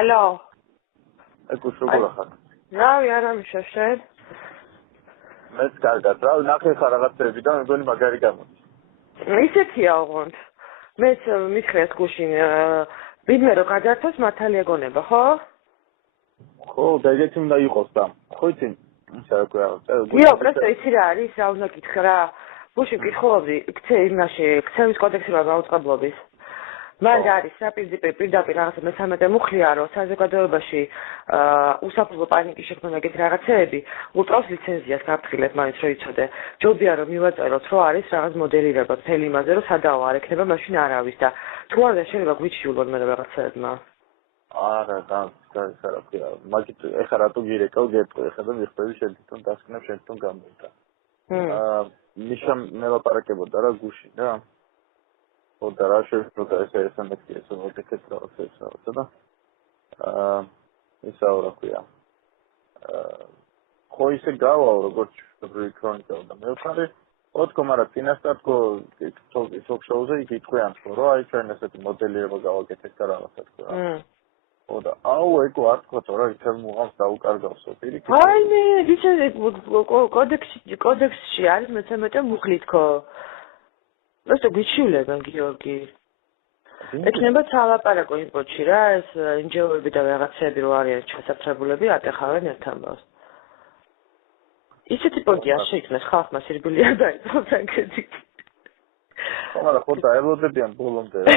Алло. ეკუს როგორ ახარ? რავი, არა მიშაშენ. მეც კარგად. რავი, ნახე ხარ რაღაცები და მეგონი მაგარი გამოდის. ისეთია ოღონდ. მეც მითხრეს გუშინ ვინმე რო გადართოს მართალია გონება, ხო? ხო, და ეგეთი უნდა იყოს და. ხო იცი? ისე რა ქვია, იო, პრესტო იცი რა არის, რა უნდა გითხრა რა. გუშინ გითხულობდი, ქცევის კოდექსი რა გაუწყებლობის. მან არის პირდაპირ რაღაცა მე-13 მუხლია რომ საზოგადოებაში უსაფრთხო პანიკის შექმნა ეგეთ რაღაცეები უწევს ლიცენზიას გაფრთხილებ მაინც რომ იცოდე. ჯობია რომ მივაწეროთ რომ არის რაღაც მოდელირება მთელი იმაზე რომ სადაო არ ექნება მაშინ არავის და თუ არა შეიძლება გვიჩიულონ მე რაღაცეებმა. არა, და რა ქვია, მაგით ეხლა რატო გირეკავ გეტყვი ეხლა და მიხდები შენ თვითონ დასკვნებ შენ თვითონ გამოვიდა. მიშა მელაპარაკებოდა რა გუშინ რა. და რა შეიძლება ესე მეკითხეს რომ ოდეკეთ რაღაცა და ისა რა ქვია ხო ისე გავა როგორც პროექტი და მე ვხარე ოთქო მაგრამ წინასწარ თქო თოქ-შოუზე იკითხიან თქო რა აი ჩვენ ესეთი მოდელირება გავაკეთეთ და რაღაცა თქო რა და აუ ეკო არ თქო რა ისე მუღამს დაუკარგავსო პირიქით აი მე ისე კოდექსში არის მე-13 მუხლი თქო просто გიჩიულებენ გიორგი. ეკნება ცალაპარაკო იმპორტში რა, ეს ინჟინერები და რაღაცები რო არიან ჩასაფრებულები, ატეხავენ ერთ ამბავს. ისეთი პონტი არ შეიქმნეს ხალხმა სირბილი არ დაიწყოს ანკეთი. მაგრამ ხო დაელოდებიან ბოლომდე რა.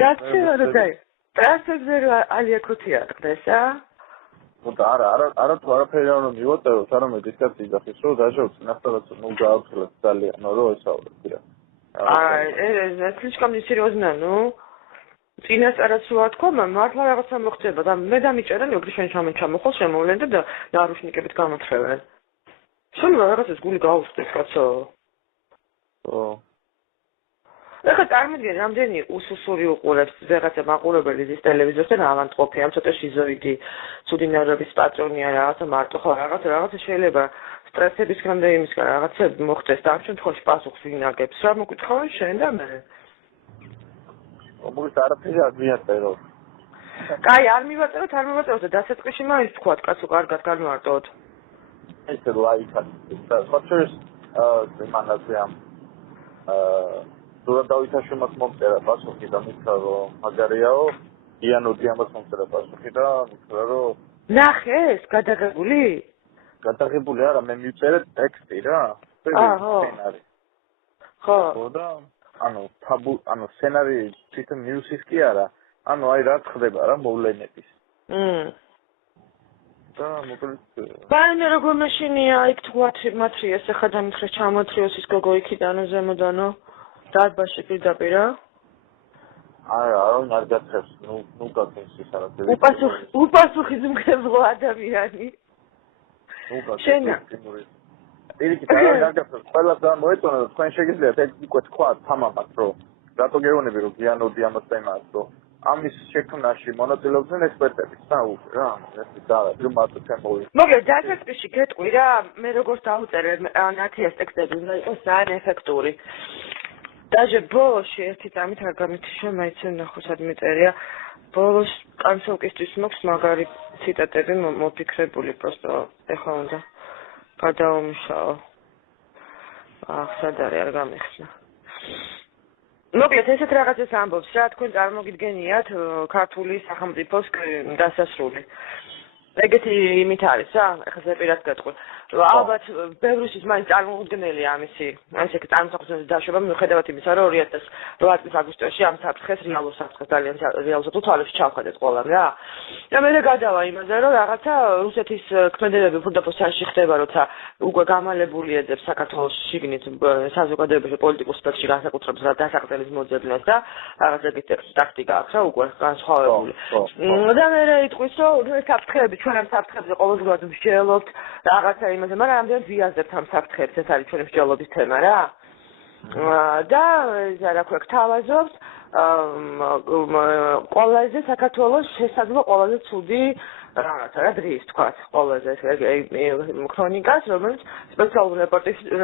გასცემა რა დაი. ტრანსფერზე რა ალიაკოთია ხდეს ა? და არა თუ არაფერი არ უნდა მივაწეროთ, არამედ ისეთ იძახის, რომ დაჟევთ ნახტარაც ნუ გაავრცელოთ ძალიან, რომ ესაუბრეთ რა. ეს слишком несерьезно, ну. წინასწარაც რა თქვა, მართლა რაღაცა მოხდება და მე დამიჭერენ, რომ შენ ჩამოხვალ, შემოვლენ და ნარუშნიკებით გამოთრევენ. შენ რაღაცას გული გაუსწრებს, კაცო. ო. ეხლა წარმოგიდგენ, რამდენი უსუსური უყურებს ვიღაცა მაყურებელი ზის ტელევიზორზე ავანტყოფი, ამ ცოტა შიზოიდი, ცუდი ნერვების პატრონია, რაღაცა მარტო ხო, რაღაცა შეიძლება სტრესებისგან და იმისგან რაღაცები მოხდეს და ამ შემთხვევაში პასუხს ვინ აგებს? რა მოგვითხოვენ შენ და მე? მოგის არაფერი არ მიაწერო. კაი, არ მივაწეროთ და დასაწყისში მაინც თქვათ, კაცო, კარგად განვარტოთ. ესე ლაიქად. სპეციალს იმანაზე ამ ზურაბ დავითაშვილს მომწერა პასუხი და მითხრა რომ მაგარიაო იანოდი ამას მომწერა პასუხი და მითხრა რომ ნახეს გადაღებული არა მე მივწერე ტექსტი რა სცენარი ხო და ანუ სცენარი თვითონ ნიუსის კი არა ანუ აი რა ხდება რა მოვლენების და მოკლედ ბანე როგორ მაშინია იქ თუ მათრი ეს ხა დამიხრეს ჩამოთრიოს ის გოგო იქიდან ზემოდანო დარბაში პირდაპირ არ გაცებს ნუ გაცებს ის არაფერი უპასუხი ძმკრებო ადამიანი შენ პირიქით არ გაცებს ყველა გამოეტონა და თქვენ შეგიძლიათ ეგ უკვე თქვა თამამად რომ რატო გეუბნები რომ გიანოდი ამას თემას რომ ამის შექმნაში მონაწილეობდნენ ექსპერტები საუბარი რა ეს და მარტო თემოვი მოკლედ დასაწყისში გეტყვი რა მე როგორც დავუწერე ნათიას ტექსტები უნდა იყოს ძალიან ეფექტური даже ბოლოში ერთი წამით არ გამითიშა მაიცენ ნახოს ადმეწერია ბოლოს კანცელკისთვის მოქვს მაგარი ციტატები მოფიქრებული просто ეხლა უნდა გადაუმშაო სად არის არ გამიხსნა მოკლედ ესეთ რაღაცას ამბობს რა თქვენ წარმოგიდგენიათ ქართული სახელმწიფოს დასასრული ეგეთი იმით არის რა ეხლა ზეპირად გეტყვი ალბათ ბევრისთვის მაინც წარმოუდგენელია ამისი ეგ წარმოსახვის დაშვება მიუხედავად იმისა რომ 2008 წლის აგვისტოში ამ საფრთხეს რეალურ საფრთხეს ძალიან რეალურად თვალებში ჩავხადეთ ყველამ რა და მე გადავა იმაზე რომ რაღაცა რუსეთის ქმედებები ფურდაფოსაში ხდება როცა უკვე გამალებული ეძებს საქართველოს შიგნით საზოგადოებაში პოლიტიკურ სპექტრში განსაკუთრებით დასაყრდენის მოძებნას და რაღაც ეგეთი ტაქტიკა აქვს რა უკვე განსხვავებული და მე იტყვის რომ საფრთხეები ჩვენ ამ საფრთხებზე ყოველდღიურად ვშელობთ რაღაცა იმაზე, მაგრამ ამდენად ვიაზრებთ ამ საფრთხეებს, ეს არის ჩვენი მსჯელობის თემა რა. და რა ქვია, გთავაზობთ ყველაზე საქართველოს შესაძლო ყველაზე ცუდი რაღაცა რა დრის თქვათ, ყველაზე ქრონიკას, რომელიც სპეციალურ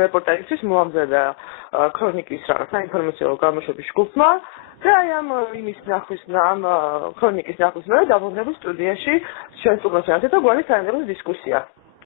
რეპორტაჟისთვის მოამზადა ქრონიკის რაღაცა ინფორმაციულ გამოშვების ჯგუფმა და აი ამ იმის ნახვის ამ ქრონიკის ნახვის მე დავბრუნდები სტუდიაში ჩვენ სტუმრობთ და გვარი საინტერესო დისკუსია.